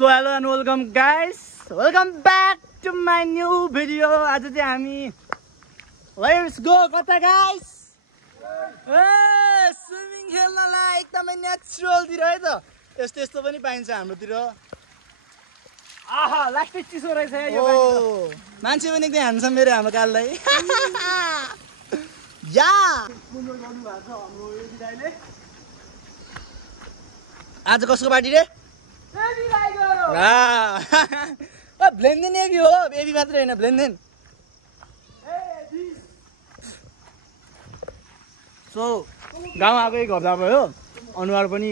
So hello and welcome guys. Welcome back to my new video. आज चाहिँ हामी let's go कता guys? Swimming खेल्नलाई एकदमै नेचुरल तिर है त. यस्तो यस्तो पनि पाइन्छ हाम्रोतिर. आहा लास्टै चिसो रहेछ यो पानी. मान्छे पनि एकदम ह्यान्डसम मेरो हाम्रो काललाई. या पुनः गर्नु भएको छ हाम्रो यो दिदाइले. आज कसको पार्टी रे? Baby LIGO. ब्लेन्डेन एक हो, बेबी मात्र हैन ब्लेन्डेन. सो गाउँ आएको एक हप्ता भयो. अनुहार पनि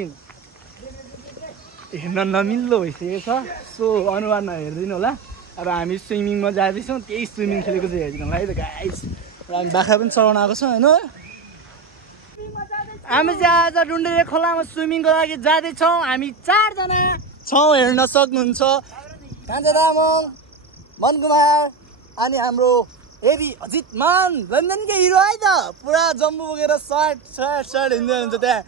हेर्न नमिल्दो भइसकेको छ. सो अनुहार नहेरिदिनु होला. अब हामी स्विमिङमा जाँदैछौँ. त्यही स्विमिङ खेलेको चाहिँ हेरिदिनु होला है त गाइस. र हामी बाख्रा पनि चलाउन आएको छौँ होइन. हामी चाहिँ आज डुन्डेरे खोलामा स्विमिङको लागि जाँदैछौँ. हामी 4 जना छौँ, हेर्न सक्नुहुन्छ. कान्छा तामाङ, मन कुमार अनि हाम्रो एबी अजित मान लन्डनकै हिरो है त. पुरा जम्बु बोकेर सर्ट हिँड्दै हुनुहुन्छ त्यहाँ.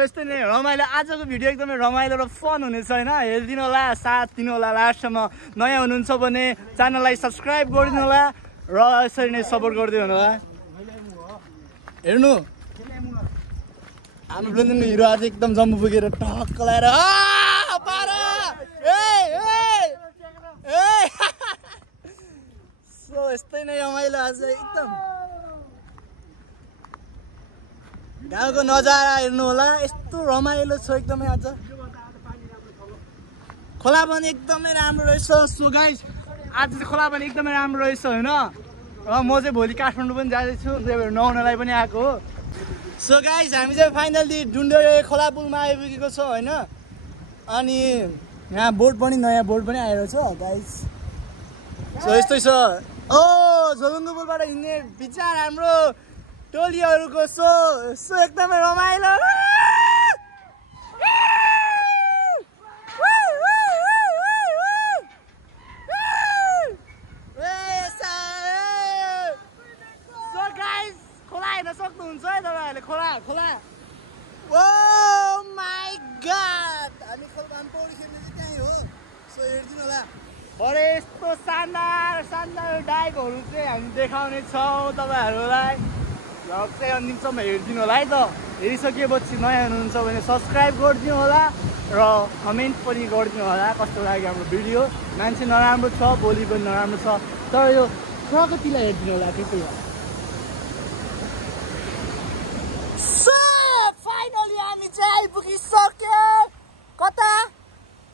यस्तै नै रमाइलो. आजको भिडियो एकदमै रमाइलो र फन हुनेछ होइन. हेरिदिनु होला, साथ दिनु होला. लास्टसम्म नयाँ हुनुहुन्छ भने च्यानललाई सब्सक्राइब गरिदिनु होला र यसरी नै सपोर्ट गर्दै हुनु होला. हेर्नु हाम्रो ब्लेन्डनको हिरो आज एकदम जम्बु पुगेर टक्क लाएर सो यस्तै नै रमाइलो आज एकदम. गाउँको नजारा हेर्नु होला. यस्तो रमाइलो छ एकदमै आज. खोला पनि एकदमै राम्रो रहेछ. सो गाइस आज चाहिँ खोला पनि एकदमै राम्रो रहेछ होइन. र म चाहिँ भोलि काठमाडौँ पनि जाँदैछु. त्यही भएर नुहाउनलाई पनि आएको हो. सो गाइस हामी चाहिँ फाइनल्ली डुन्डेरे खोला पुलमा आइपुगेको छ होइन. अनि यहाँ बोट पनि नयाँ बोट पनि आएको छ गाइस. सो यस्तै छ. झोलुङ्गो पुलबाट हिँड्ने विचार हाम्रो टोलीहरूको. सो एकदमै रमाइलो. सो गाइस खोला हेर्न सक्नुहुन्छ है तपाईँहरूले. खोला ओ माई गॉड. हामी खोलामा पौडी खेल्ने चाहिँ त्यहीँ हो. सो हेरिदिनु होला. भरे यस्तो शानदार डाइभहरू चाहिँ हामी देखाउने छौँ तपाईँहरूलाई. भ्लग चाहिँ अन्तिमसम्म हेरिदिनु होला है त. हेरिसकेपछि नयाँ हुनुहुन्छ भने सब्सक्राइब गरिदिनु होला र कमेन्ट पनि गरिदिनु होला कस्तो लाग्यो हाम्रो भिडियो. मान्छे नराम्रो छ, बोली पनि नराम्रो छ, तर यो प्रगतिलाई हेरिदिनु होला कृपया. सो फाइनली हामी चाहिँ आइपुगिसक्यो. कता?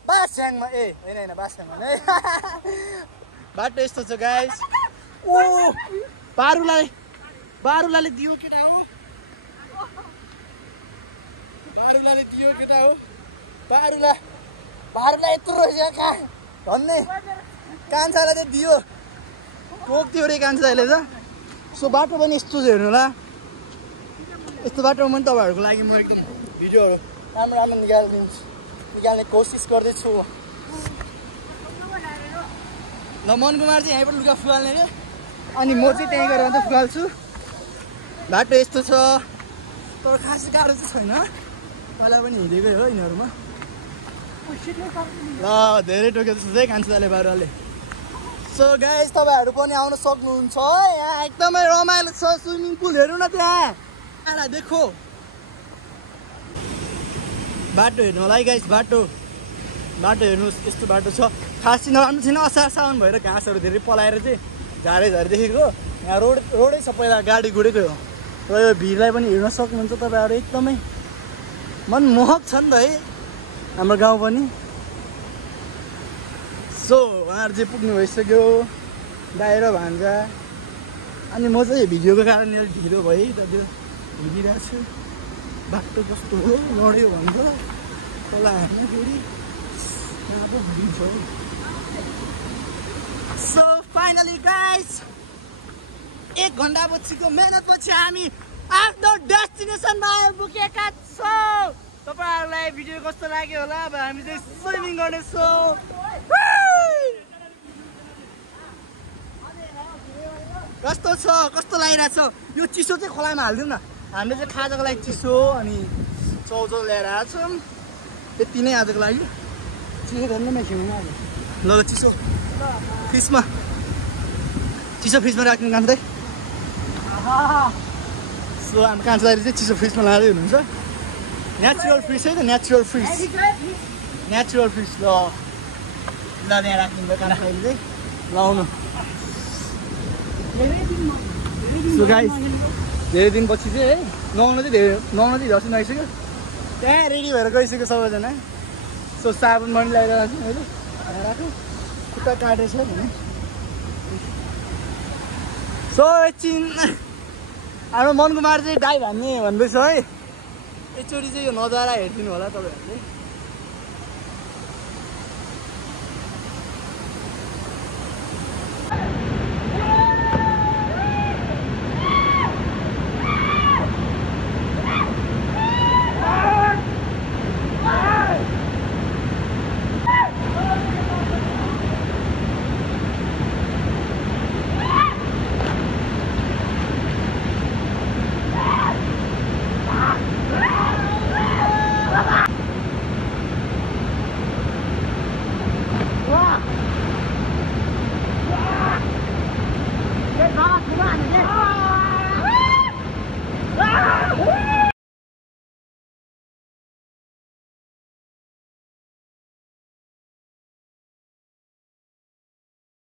बास्याङमा. होइन बास्याङमा नै. बाटो यस्तो छ गाइस. बारुलाले दियो केटा हो. बारुला यत्रो रहेछ कहाँ भन्ने. कान्छालाई चाहिँ दियो टोक्थ्यो अरे कान्छाले त. सो बाटो पनि यस्तो छ हेर्नु होला. यस्तो बाटोमा पनि तपाईँहरूको लागि म एकदम भिडियोहरू राम्रो निकाल्ने कोसिस गर्दैछु. ल मन कुमार चाहिँ यहीँबाट लुगा फुगाल्ने अरे. अनि म चाहिँ त्यहीँ गएर मात्रै फुगाल्छु. बाटो यस्तो छ तर खासै गाह्रो चाहिँ छैन. पहिला पनि हिँडेकै हो यिनीहरूमा. ल धेरै टोकेको जस्तो चाहिँ कान्छाले बारुवाले. सो गाइस तपाईँहरू पनि आउन सक्नुहुन्छ. यहाँ एकदमै रमाइलो छ. स्विमिङ पुल हेर्नु न त्यहाँ. देखो बाटो हेर्नु होला है गाइस. बाटो हेर्नुहोस् यस्तो बाटो छ. खासै नराम्रो छैन. असार साउन भएर घाँसहरू धेरै पलाएर चाहिँ झारे देखेको. यहाँ रोडै छ पहिला गाडी गुडेकै हो. र यो भिडलाई पनि हेर्न सक्नुहुन्छ तपाईँहरू. एकदमै मनमोहक छ नि त है हाम्रो गाउँ पनि. सो उहाँहरू चाहिँ पुग्नु भइसक्यो दाइ र भान्जा. अनि म चाहिँ भिडियोको कारणले ढिलो भएँ त. त्यो हिँडिरहेको छु. बाटो कस्तो हो लड्यो भन्छ. खोला हेर्न फेरि यहाँ पो भिड छ. सो फाइनली गाइस 1 घन्टापछिको मेहनतपछि हामी आफ्नो डेस्टिनेसनमा आइपुगेका छौँ. तपाईँहरूलाई भिडियो कस्तो लाग्यो होला. अब हामी चाहिँ स्विमिङ गर्नेछौँ. कस्तो छ कस्तो लागिरहेको छ यो चिसो चाहिँ खोलामा हालिदिउँ न हामीले चाहिँ खाजाको लागि चिसो अनि चाउचाउ ल्याएर आएको छौँ यति नै आजको लागि चिसो गर्नु न खिउनु आज ल चिसो फ्रिजमा राख्नु कान्छै सो हाम्रो कान्छ दाइले चाहिँ चिसो फ्रिजमा लाँदै हुनुहुन्छ नेचुरल फ्रिज है त नेचुरल फ्रिज ल त्यहाँ राखिदिनु भयो कान्छ दाइले चाहिँ लाउनु सो गाइस धेरै दिनपछि चाहिँ है नुहाउन चाहिँ झर्सिन आइसक्यो त्यहाँ रेडी भएर गइसक्यो सबैजना सो साबुन पनि लगाइरहेको छु मैले राख्नु खुट्टा काटेछ भने सो एकछिन हाम्रो मनकुमार चाहिँ डाइभ हान्ने भन्दैछ है एकचोटि चाहिँ यो नजारा हेरिदिनु होला तपाईँहरूले